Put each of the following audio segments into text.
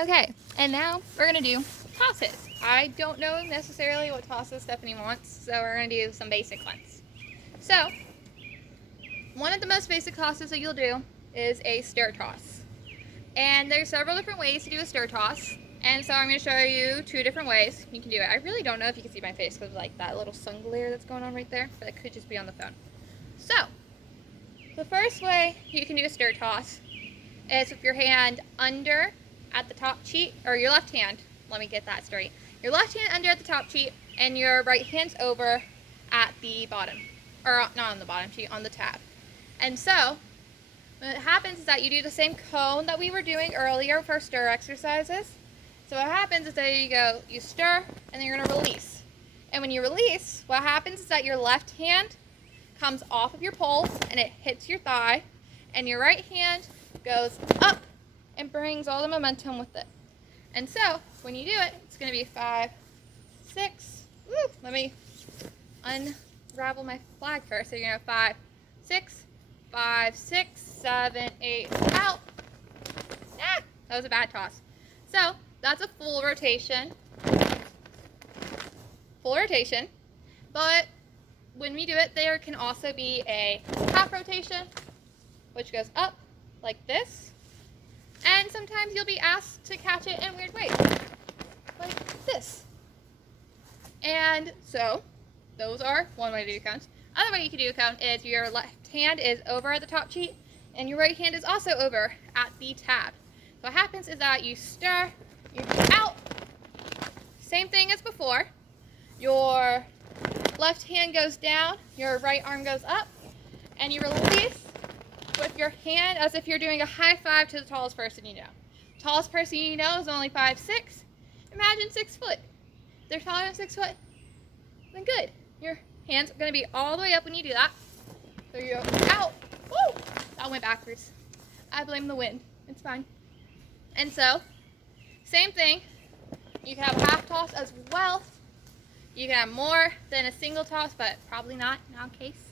Okay, and now we're gonna do tosses. I don't know necessarily what tosses Stephanie wants, so we're gonna do some basic ones. So, one of the most basic tosses that you'll do is a stir toss. And there's several different ways to do a stir toss. And so I'm going to show you two different ways you can do it. I really don't know if you can see my face because like that little sun glare that's going on right there, but it could just be on the phone. So, the first way you can do a stir toss is with your hand under at the top cheek, or your left hand, let me get that straight. Your left hand under at the top cheek and your right hand's over at the bottom, or not on the bottom cheek, on the tab. And so, what happens is that you do the same cone that we were doing earlier for stir exercises. So what happens is that you stir, and then you're gonna release. And when you release, what happens is that your left hand comes off of your pole and it hits your thigh, and your right hand goes up and brings all the momentum with it. And so when you do it, it's gonna be 5, 6, woo, let me unravel my flag first. So you're gonna have 5, 6, 5, 6, 7, 8, out. Ah, that was a bad toss. So that's a full rotation. Full rotation. But when we do it, there can also be a half rotation, which goes up like this. And sometimes you'll be asked to catch it in weird ways, like this. And so those are one way to do cones. Other way you can do a cone is your left hand is over at the top cheek and your right hand is also over at the tab. So what happens is that you stir, you out, same thing as before. Your left hand goes down, your right arm goes up, and you release with your hand as if you're doing a high five to the tallest person you know. Tallest person you know is only 5'6". Imagine 6 foot. If they're taller than 6 foot, then good. Your hands are going to be all the way up when you do that. So you go out. Woo! That went backwards. I blame the wind. It's fine. And so, same thing. You can have a half toss as well. You can have more than a single toss, but probably not in our case.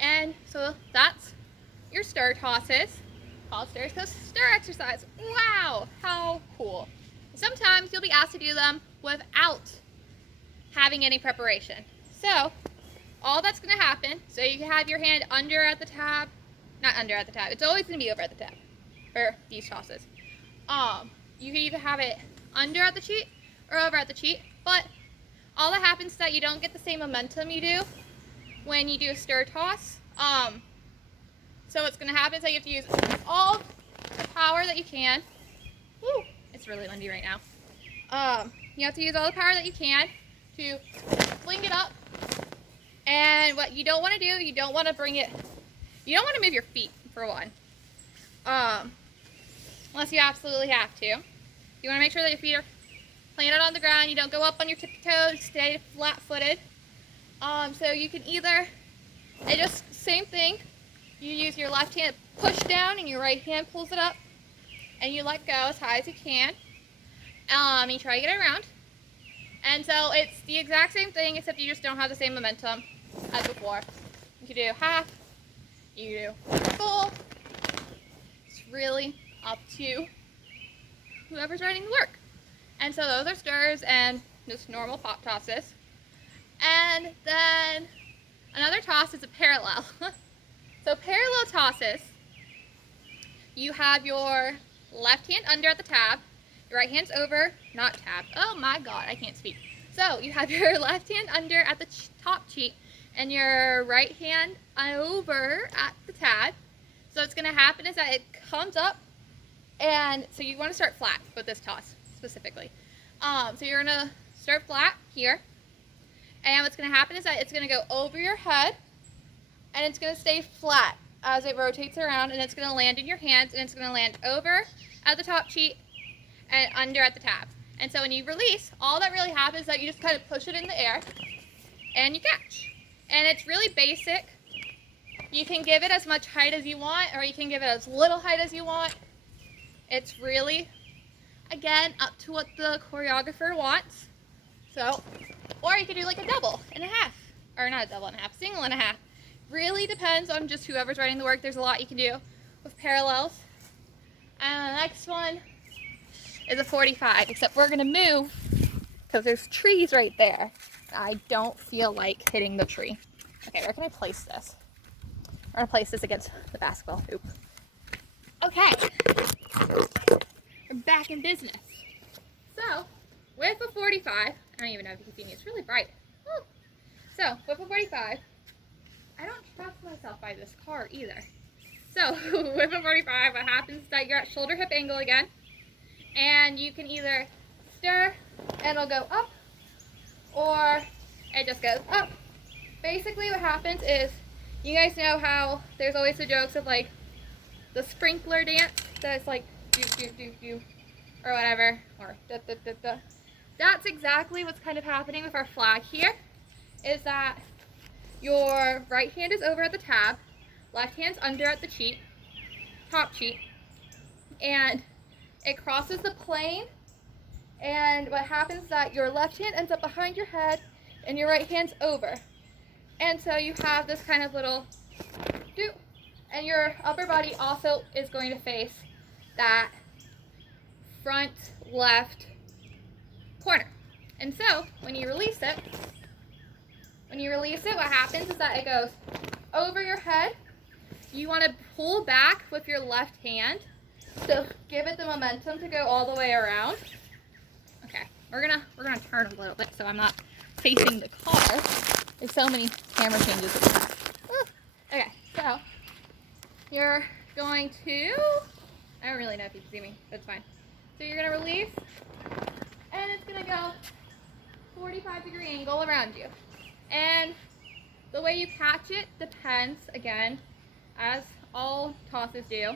And so that's your stir tosses. Called stirs because stir exercise. Wow, how cool. Sometimes you'll be asked to do them without having any preparation. So, all that's going to happen, so you can have your hand under at the tab, not under at the tab, it's always going to be over at the tab for these tosses. You can either have it under at the cheek or over at the cheek, but all that happens is that you don't get the same momentum you do when you do a stir toss. So what's going to happen is that you have to use all the power that you can. Woo, it's really windy right now. You have to use all the power that you can to fling it up. And what you don't want to do, you don't want to move your feet for one. Unless you absolutely have to. You want to make sure that your feet are planted on the ground. You don't go up on your tippy toes, stay flat-footed. So you can either, same thing. You use your left hand to push down and your right hand pulls it up. And you let go as high as you can. You try to get it around. And so it's the exact same thing, except you just don't have the same momentum as before. You can do half, you do full. It's really up to whoever's ready to work. And so those are stirs and just normal pop tosses. And then another toss is a parallel. So parallel tosses, you have your left hand under at the tab, your right hand's over, not tab. Oh my God, I can't speak. So you have your left hand under at the top cheek and your right hand over at the tab. So what's going to happen is that it comes up, and so you want to start flat with this toss specifically. So you're going to start flat here, and what's going to happen is that it's going to go over your head, and it's going to stay flat as it rotates around, and it's going to land in your hands, and it's going to land over at the top cheek and under at the tab. And so when you release, all that really happens is that you just kind of push it in the air and you catch. And it's really basic. You can give it as much height as you want, or you can give it as little height as you want. It's really, again, up to what the choreographer wants. So, or you could do like a double and a half, or not a double and a half, single and a half. Really depends on just whoever's writing the work. There's a lot you can do with parallels. And the next one is a 45, except we're gonna move because there's trees right there. I don't feel like hitting the tree. Okay, where can I place this? We're gonna place this against the basketball hoop. Okay, we're back in business. So, with a 45, I don't even know if you can see me, it's really bright. Woo. So, with a 45, I don't trust myself by this car either. So, with a 45, what happens is that you're at shoulder hip angle again, and you can either stir and it'll go up, or it just goes up. Basically what happens is, you guys know how there's always the jokes of like the sprinkler dance that's like do do do do or whatever, or da da da da. That's exactly what's kind of happening with our flag here, is that your right hand is over at the tab, left hand's under at the cheat, top cheat, and it crosses the plane, and what happens is that your left hand ends up behind your head and your right hand's over. And so you have this kind of little do, and your upper body also is going to face that front left corner. And so when you release it, what happens is that it goes over your head. You want to pull back with your left hand to give it the momentum to go all the way around. Okay, we're gonna turn a little bit so I'm not facing the car. There's so many camera changes in the back. Okay, so you're going to, I don't really know if you can see me, that's fine. So you're gonna release, and it's gonna go 45-degree angle around you. And the way you catch it depends, again, as all tosses do,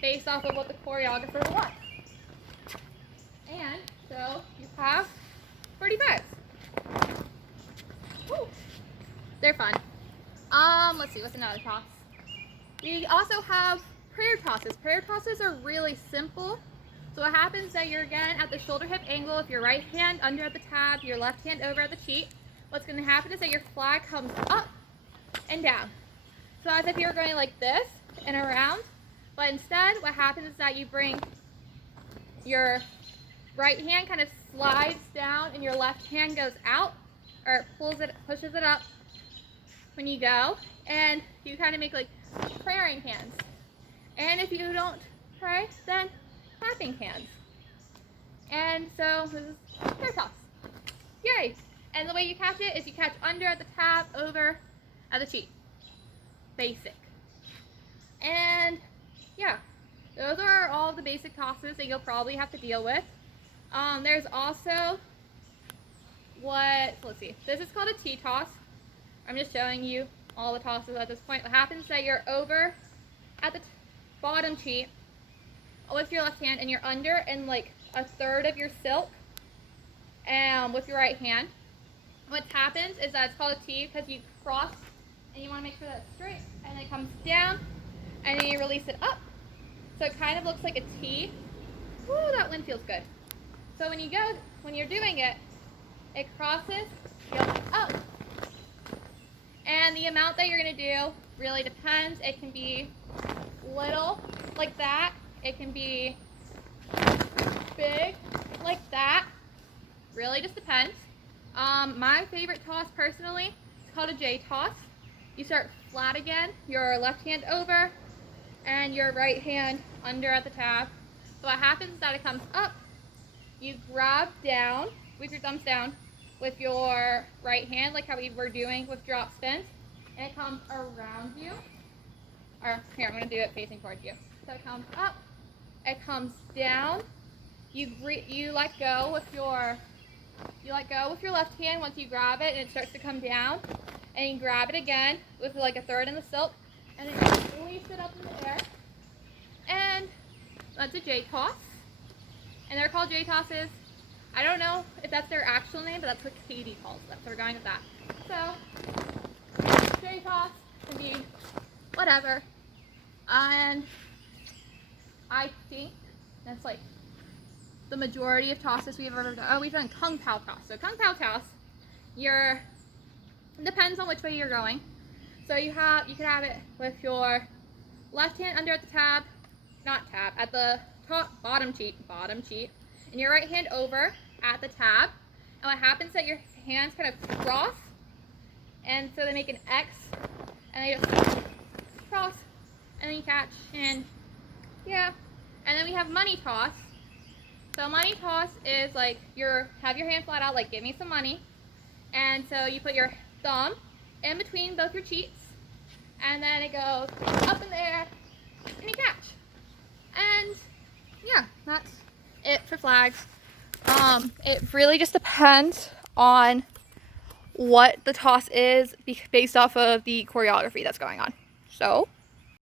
based off of what the choreographer wants. And so you have 45s. Woo. They're fun. Let's see, what's another toss? We also have prayer tosses. Prayer tosses are really simple. So what happens is that you're again at the shoulder hip angle with your right hand under at the tab, your left hand over at the cheat. What's going to happen is that your flag comes up and down. So as if you were going like this and around, but instead what happens is that you bring your right hand kind of slides down and your left hand goes out, or pushes it up when you go, and you kind of make like praying hands. And if you don't pray, then clapping hands. And so this is prayer toss. Yay! And the way you catch it is you catch under at the tab, over at the cheat. Basic. And yeah, those are all the basic tosses that you'll probably have to deal with. There's also let's see, this is called a T-toss. I'm just showing you all the tosses at this point. What happens is that you're over at the bottom cheat with your left hand, and you're under in like a third of your silk with your right hand. What happens is that it's called a T because you cross and you want to make sure that it's straight, and it comes down and then you release it up. So it kind of looks like a T. Woo, that wind feels good. So when you're doing it, it crosses, goes up. And the amount that you're going to do really depends. It can be little, like that. It can be big, like that. Really just depends. My favorite toss personally is called a J toss. You start flat again, your left hand over, and your right hand under at the tab. So what happens is that it comes up, you grab down with your thumbs down with your right hand, like how we were doing with drop spins, and it comes around you. Or here, I'm going to do it facing towards you. So it comes up, it comes down. You let go with your left hand once you grab it, and it starts to come down. And you grab it again with like a third in the silk, and then you release it up in the air. And that's a J toss. And they're called J tosses. I don't know if that's their actual name, but that's what Katie calls them. So we're going with that. So J toss can be whatever. And I think that's like the majority of tosses we've ever done. Oh, we've done Kung Pao toss. So Kung Pao toss, depends on which way you're going. So you can have it with your left hand under at the tab, not tab, at the top bottom cheat, and your right hand over at the tab. And what happens is that your hands kind of cross, and so they make an X, and they just cross, and then you catch, and yeah. And then we have money toss. So money toss is like have your hand flat out, like give me some money. And so you put your thumb in between both your cheeks, and then it goes up in the air, and you catch. And yeah, that's it for flags. It really just depends on what the toss is based off of the choreography that's going on. So